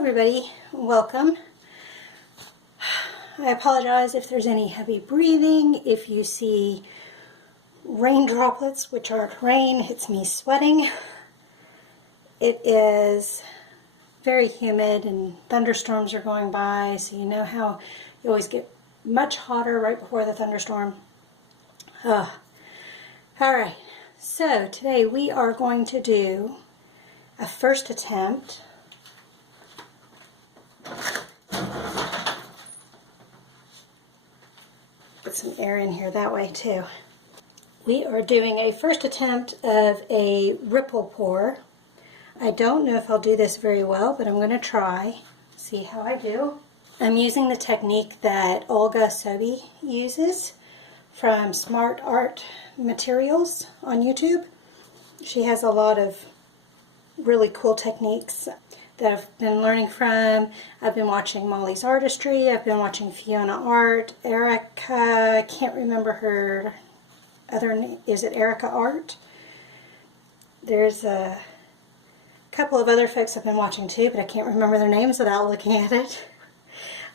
everybody, welcome. I apologize if there's any heavy breathing, if you see rain droplets, which aren't rain, it's me sweating. It is very humid and thunderstorms are going by, so you know how you always get much hotter right before the thunderstorm. Alright, so today we are going to do a first attempt Put some air in here that way too. We are doing a first attempt of a ripple pour. I don't know if I'll do this very well, but I'm going to try, see how I do. I'm using the technique that Olga Sobi uses from Smart Art Materials on YouTube. She has a lot of really cool techniques that I've been learning from. I've been watching Molly's Artistry, I've been watching Fiona Art, Erica, I can't remember her other name, is it Erica Art? There's a couple of other folks I've been watching too, but I can't remember their names without looking at it.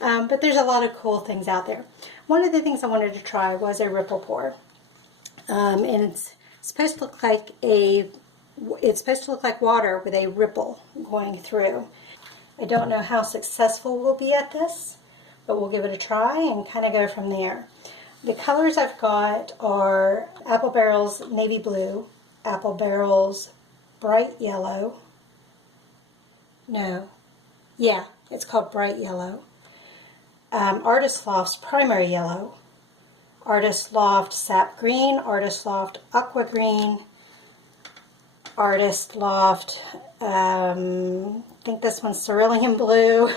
But there's a lot of cool things out there. One of the things I wanted to try was a ripple pour. And it's supposed to look like water with a ripple going through. I don't know how successful we'll be at this, but we'll give it a try and kind of go from there. The colors I've got are Apple Barrel's navy blue, Apple Barrel's bright yellow. No, yeah, it's called bright yellow. Artist Loft's primary yellow, Artist Loft sap green, Artist Loft aqua green, Artist Loft, I think this one's cerulean blue.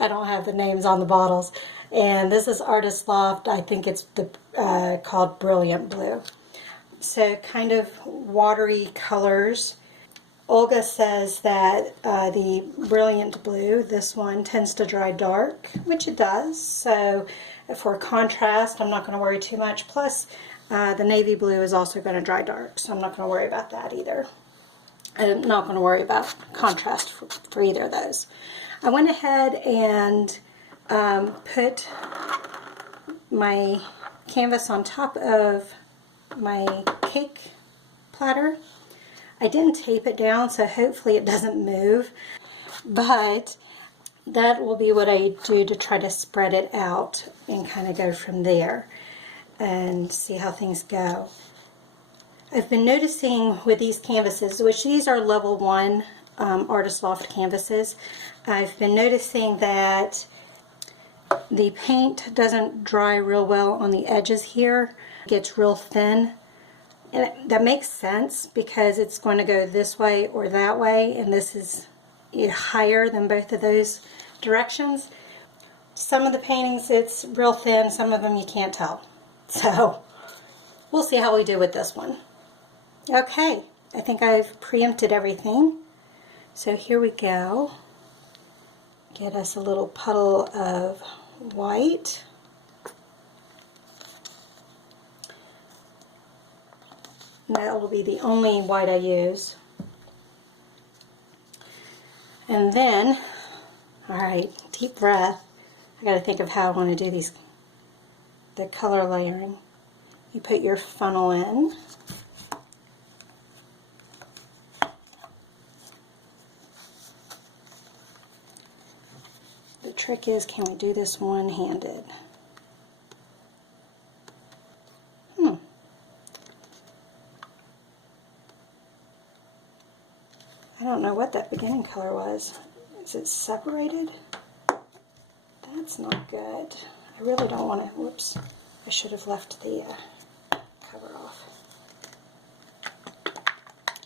I don't have the names on the bottles. And this is Artist Loft, I think it's called Brilliant Blue. So kind of watery colors. Olga says that the Brilliant Blue, this one, tends to dry dark, which it does. So for contrast, I'm not going to worry too much. Plus, the navy blue is also going to dry dark, so I'm not going to worry about that either. I'm not going to worry about contrast for either of those. I went ahead and put my canvas on top of my cake platter. I didn't tape it down, so hopefully it doesn't move, but that will be what I do to try to spread it out and kind of go from there and see how things go. I've been noticing with these canvases, which these are level 1 Artist Loft canvases, I've been noticing that the paint doesn't dry real well on the edges here. It gets real thin. And that makes sense because it's going to go this way or that way, and this is higher than both of those directions. Some of the paintings it's real thin, some of them you can't tell. So we'll see how we do with this one. Okay, I think I've preempted everything. So here we go. Get us a little puddle of white. That will be the only white I use. And then, alright, deep breath. I got to think of how I want to do these, the color layering. You put your funnel in. The trick is, can we do this one-handed? I don't know what that beginning color was. Is it separated? That's not good. I really don't want to, whoops, I should have left the cover off.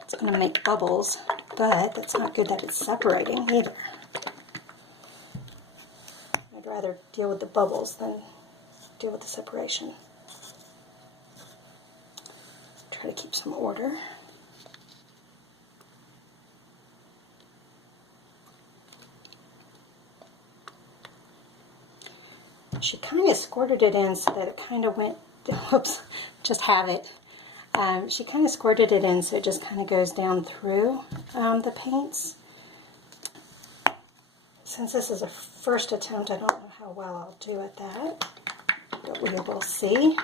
It's going to make bubbles, but that's not good that it's separating either. I'd rather deal with the bubbles than deal with the separation. Try to keep some order. She kind of squirted it in so that it kind of went, whoops, just have it. She kind of squirted it in so it just kind of goes down through the paints. Since this is a first attempt, I don't know how well I'll do at that, but we will see.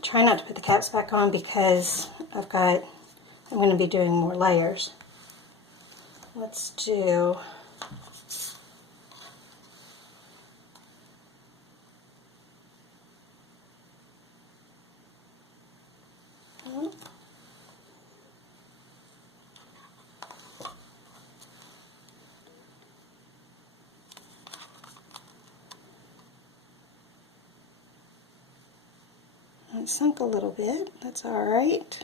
Try not to put the caps back on because I'm going to be doing more layers. Let's do it sunk a little bit. That's all right.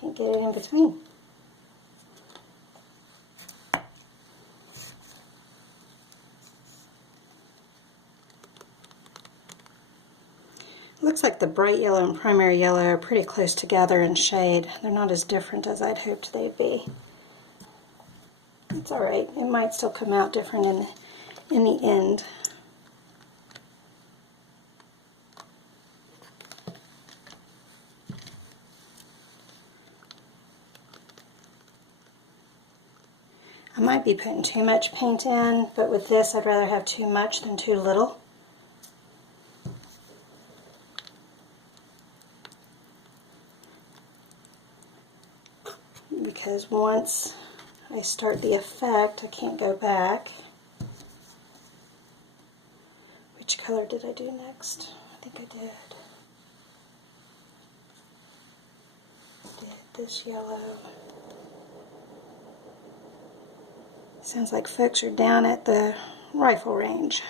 Can't get it in between. Looks like the bright yellow and primary yellow are pretty close together in shade. They're not as different as I'd hoped they'd be. It's alright. It might still come out different in the end. I might be putting too much paint in, but with this I'd rather have too much than too little. Because once I start the effect, I can't go back. Which color did I do next? I think I did this yellow. Sounds like folks are down at the rifle range.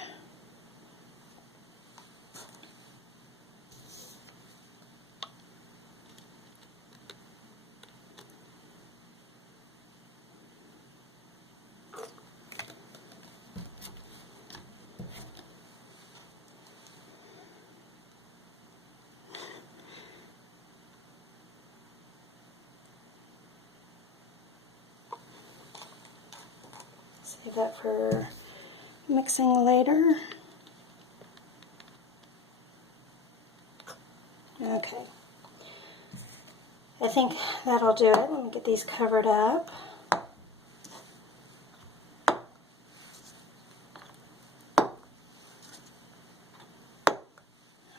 Save that for mixing later. Okay. I think that'll do it. Let me get these covered up.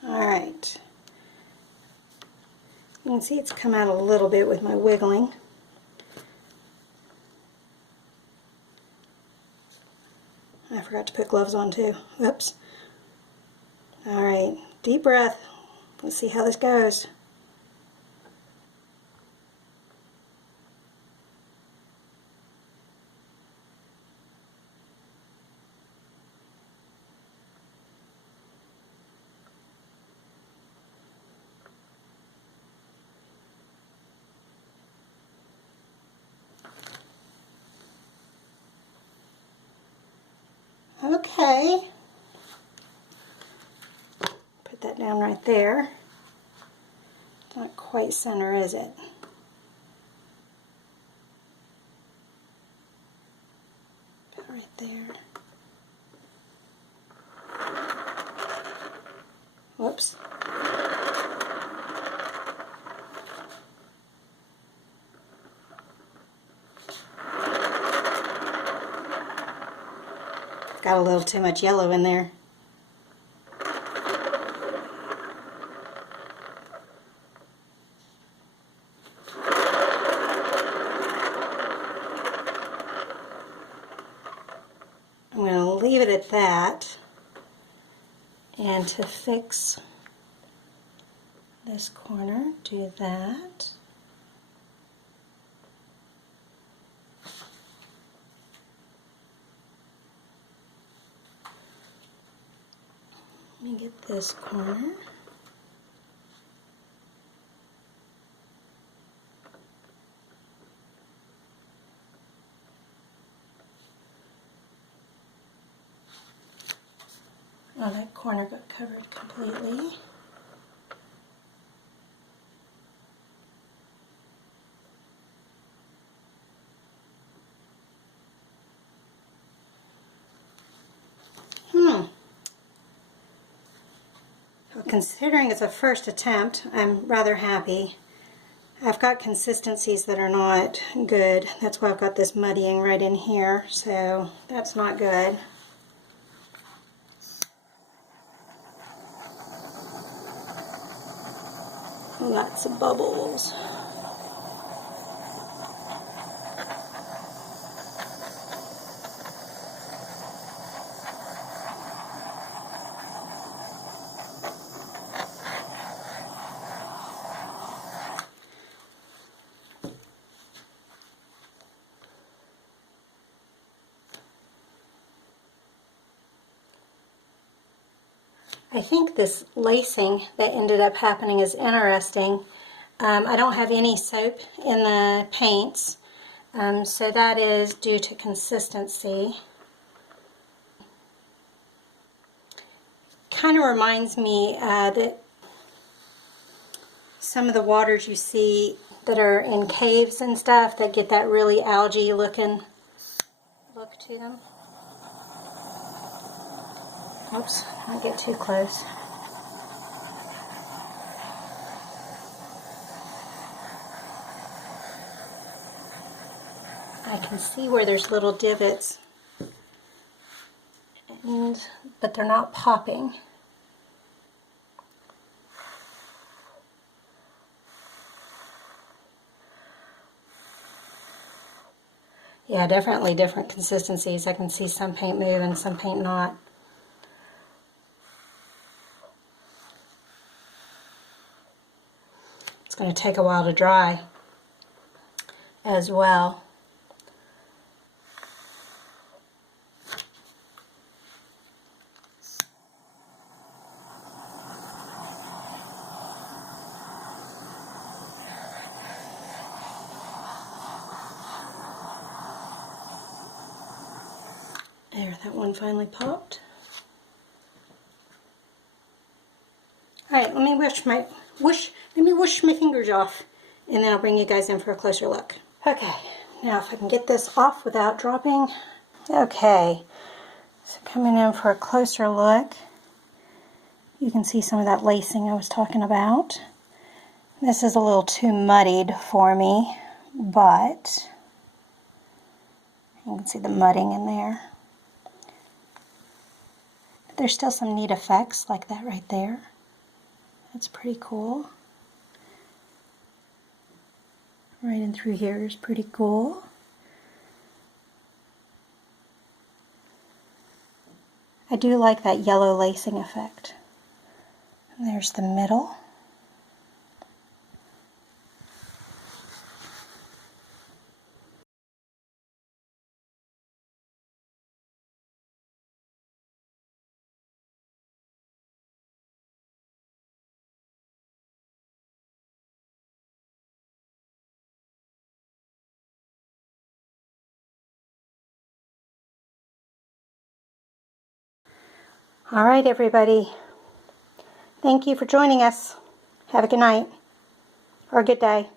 Alright. You can see it's come out a little bit with my wiggling. I forgot to put gloves on too. Whoops. Alright, deep breath. Let's see how this goes. Okay. Put that down right there. It's not quite center, is it? Put it right there. Whoops. Got a little too much yellow in there. I'm going to leave it at that. And to fix this corner, do that. Let me get this corner. Oh, that corner got covered completely. Well, considering it's a first attempt, I'm rather happy. I've got consistencies that are not good. That's why I've got this muddying right in here, so that's not good. Lots of bubbles. I think this lacing that ended up happening is interesting. I don't have any soap in the paints, so that is due to consistency. Kind of reminds me that some of the waters you see that are in caves and stuff that get that really algae looking look to them. Oops, don't get too close. I can see where there's little divots, but they're not popping. Yeah, definitely different consistencies. I can see some paint move and some paint not. It's going to take a while to dry as well. There, that one finally popped. Alright, let me wash my fingers off, and then I'll bring you guys in for a closer look. Okay, now if I can get this off without dropping. Okay, so coming in for a closer look, you can see some of that lacing I was talking about. This is a little too muddied for me, but you can see the mudding in there. There's still some neat effects like that right there. That's pretty cool. Right in through here is pretty cool. I do like that yellow lacing effect. And there's the middle. All right, everybody. Thank you for joining us. Have a good night or a good day.